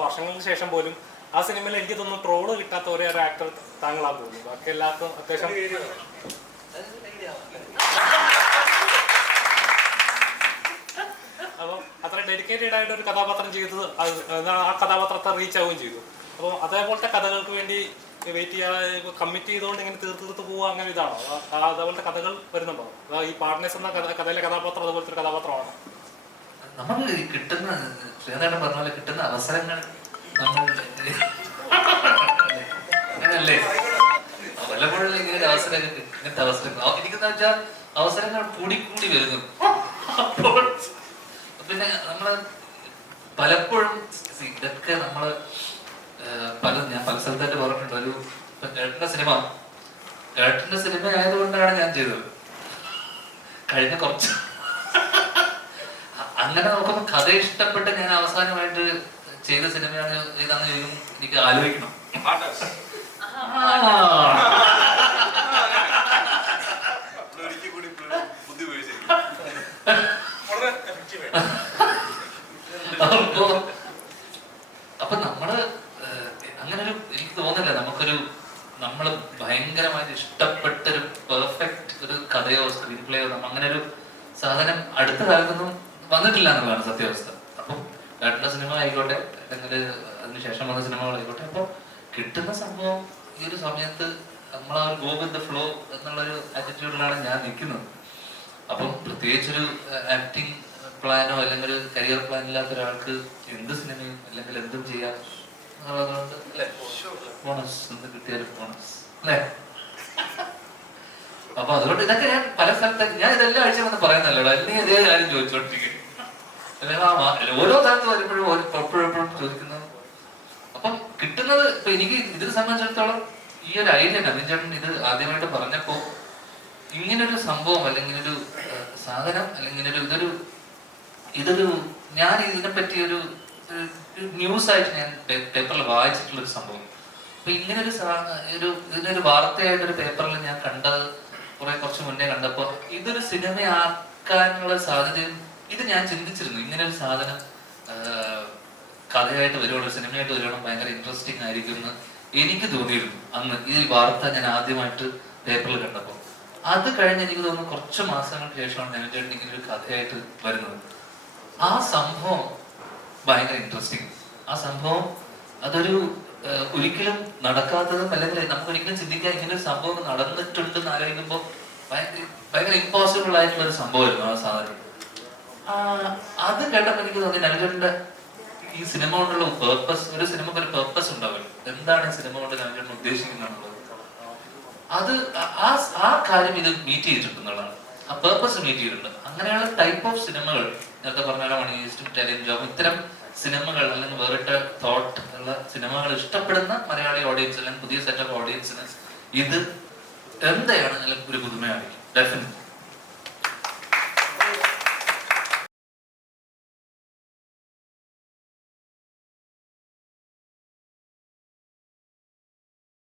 വർഷങ്ങൾക്ക് ശേഷം പോലും ആ സിനിമയിൽ എനിക്ക് തോന്നുന്നു ട്രോള് കിട്ടാത്ത ഒരേ ഒരു ആക്ടർ താങ്കളാ തോന്നുന്നു. ബാക്കി എല്ലാവർക്കും അത്യാവശ്യം അപ്പം അത്ര ഡെഡിക്കേറ്റഡ് ആയിട്ട് ഒരു കഥാപാത്രം ചെയ്തത് ആ കഥാപാത്രത്തെ റീച്ച് ആവുകയും ചെയ്തു. അപ്പോൾ അതേപോലത്തെ കഥകൾക്ക് വേണ്ടി വെയിറ്റ് ചെയ്യാതെ കമ്മിറ്റ് ചെയ്തുകൊണ്ട് ഇങ്ങനെ തീർത്ത് പോവുക അങ്ങനെ ഇതാണോ? അതേപോലത്തെ കഥകൾ വരുന്നുണ്ടോ? ഈ പാർട്ട്നേഴ്സ് എന്ന കഥയിലെ കഥാപാത്രം അതുപോലത്തെ ഒരു കഥാപാത്രമാണോ? നമുക്ക് കിട്ടുന്ന ശ്രീനാഥൻ പറഞ്ഞ പോലെ കിട്ടുന്ന അവസരങ്ങൾ നമ്മൾ അങ്ങനല്ലേ വല്ലപ്പോഴും ഇങ്ങനെ അവസരങ്ങൾ ഇങ്ങനത്തെ അവസരങ്ങൾ എനിക്കെന്ന് വെച്ചാൽ അവസരങ്ങൾ കൂടിക്കൂടി വരുന്നു. അപ്പോൾ പിന്നെ നമ്മള് പലപ്പോഴും ഇതൊക്കെ നമ്മള് ഞാൻ പല സ്ഥലത്തായിട്ട് പറഞ്ഞിട്ടുണ്ട്. ഒരു ഏട്ടന്റെ സിനിമ ആയതുകൊണ്ടാണ് ഞാൻ ചെയ്തത്. കഴിഞ്ഞ കുറച്ച് അങ്ങനെ നോക്കുമ്പോൾ കഥ ഇഷ്ടപ്പെട്ട് ഞാൻ അവസാനമായിട്ട് ചെയ്ത സിനിമയാണ് ഏതാന്ന് ചോദിക്കും. എനിക്ക് ആലോചിക്കണം. അപ്പൊ നമ്മള് അങ്ങനൊരു എനിക്ക് തോന്നില്ല നമ്മള് ഭയങ്കരമായിട്ട് ഇഷ്ടപ്പെട്ടൊരു പെർഫെക്റ്റ് ഒരു കഥയോ സ്ക്രീൻ പ്ലേയോ അങ്ങനെ ഒരു സാധനം അടുത്ത കാലത്തൊന്നും വന്നിട്ടില്ല എന്നുള്ളതാണ് സത്യാവസ്ഥ. അപ്പം ഏട്ടന്റെ സിനിമ ആയിക്കോട്ടെ അല്ലെങ്കിൽ അതിനുശേഷം വന്ന സിനിമകളായിക്കോട്ടെ, അപ്പൊ കിട്ടുന്ന സംഭവം ഈ ഒരു സമയത്ത് നമ്മൾ ആ ഒരു ഗോ വിത്ത് ദ ഫ്ലോ എന്നുള്ളൊരു ആറ്റിറ്റ്യൂഡിലാണ് ഞാൻ നിൽക്കുന്നത്. അപ്പം പ്രത്യേകിച്ചൊരു ആക്ടിങ് പ്ലാനോ അല്ലെങ്കിൽ ഒരു കരിയർ പ്ലാൻ ഇല്ലാത്ത ഒരാൾക്ക് എന്ത് സിനിമയും അല്ലെങ്കിൽ എന്തും ചെയ്യാം എന്നുള്ളതുകൊണ്ട് അല്ലെ, ബോണസ് എന്ത് കിട്ടിയാലും ബോണസ് അല്ലേ. അപ്പൊ അതുകൊണ്ട് ഇതൊക്കെ ഞാൻ പല സ്ഥലത്ത് ഞാൻ ഇതെല്ലാം ആഴ്ച വന്ന് പറയുന്നല്ലോ, അല്ലെങ്കിൽ ഇതേ കാര്യം ചോദിച്ചോണ്ടിരിക്കും. ഓരോ സ്ഥലത്ത് വരുമ്പോഴും എപ്പോഴും ചോദിക്കുന്നത്. അപ്പം കിട്ടുന്നത് ഇപ്പൊ എനിക്ക് ഇതിനെ സംബന്ധിച്ചിടത്തോളം ഈ ഒരു ഐഡിയ നവീൻചേട്ടൻ ഇത് ആദ്യമായിട്ട് പറഞ്ഞപ്പോ ഇങ്ങനൊരു സംഭവം അല്ലെങ്കിൽ ഒരു സാധനം അല്ലെങ്കിൽ ഇതൊരു ഞാൻ ഇതിനെപ്പറ്റി ഒരു ന്യൂസ് ആയിട്ട് ഞാൻ പേപ്പറിൽ വായിച്ചിട്ടുള്ളൊരു സംഭവം. അപ്പൊ ഇങ്ങനൊരു ഇതിനൊരു വാർത്തയായിട്ടൊരു പേപ്പറിൽ ഞാൻ കണ്ടത് കുറച്ച് മുന്നേ കണ്ടപ്പോ ഇതൊരു സിനിമയാക്കാനുള്ള സാധ്യതയും ഇത് ഞാൻ ചിന്തിച്ചിരുന്നു. ഇങ്ങനെ ഒരു സാധനം കഥയായിട്ട് വരുവാണ്, സിനിമയായിട്ട് വരുവാണ്, ഭയങ്കര ഇൻട്രസ്റ്റിംഗ് ആയിരിക്കും എന്ന് എനിക്ക് തോന്നിയിരുന്നു അന്ന് ഈ വാർത്ത ഞാൻ ആദ്യമായിട്ട് പേപ്പറിൽ കണ്ടപ്പോൾ. അത് കഴിഞ്ഞ് എനിക്ക് തോന്നുന്നു കുറച്ച് മാസങ്ങൾക്ക് ശേഷമാണ് ഞാൻ ഇങ്ങനെ ഒരു കഥയായിട്ട് വരുന്നത്. ആ സംഭവം ഭയങ്കര ഇൻട്രസ്റ്റിംഗ്. ആ സംഭവം അതൊരു ഒരിക്കലും നടക്കാത്തതും അല്ലെങ്കിൽ നമുക്ക് ഒരിക്കലും ചിന്തിക്കാൻ ഇങ്ങനെ ഒരു സംഭവം നടന്നിട്ടുണ്ടെന്ന് ആലോചിക്കുമ്പോൾ ഭയങ്കര ഇമ്പോസിബിൾ ആയിട്ടുള്ള ഒരു സംഭവമായിരുന്നു ആ സാധനം. അത് കേട്ടപ്പോൾ എനിക്ക് തോന്നി നവീൻചേട്ടന്റെ ഈ സിനിമ കൊണ്ടുള്ള പേർപ്പസ്, ഒരു സിനിമക്ക് ഒരു പേർപ്പസ് ഉണ്ടാവില്ല, എന്താണ് സിനിമ കൊണ്ട് നവീൻചേട്ടൻ ഉദ്ദേശിക്കുന്നത്. അത് ആ കാര്യം ഇത് മീറ്റ് ചെയ്തിട്ടുണ്ടെന്നുള്ളതാണ്, ആ പേർപ്പസ് മീറ്റ് ചെയ്തിട്ടുണ്ട്. അങ്ങനെയുള്ള ടൈപ്പ് ഓഫ് സിനിമകൾ നേരത്തെ പറഞ്ഞ മണി ഹീസ്റ്റും ഇറ്റാലിയൻ ജോബ് ഇത്തരം സിനിമകൾ അല്ലെങ്കിൽ വേറിട്ട തോട്ട് ഉള്ള സിനിമകൾ ഇഷ്ടപ്പെടുന്ന മലയാളി ഓഡിയൻസ് അല്ലെങ്കിൽ പുതിയ സെറ്റ് ഓഫ് ഓഡിയൻസിന് ഇത് എന്തായാലും ഒരു പുതുമയായിരിക്കും ഡെഫിനറ്റ്.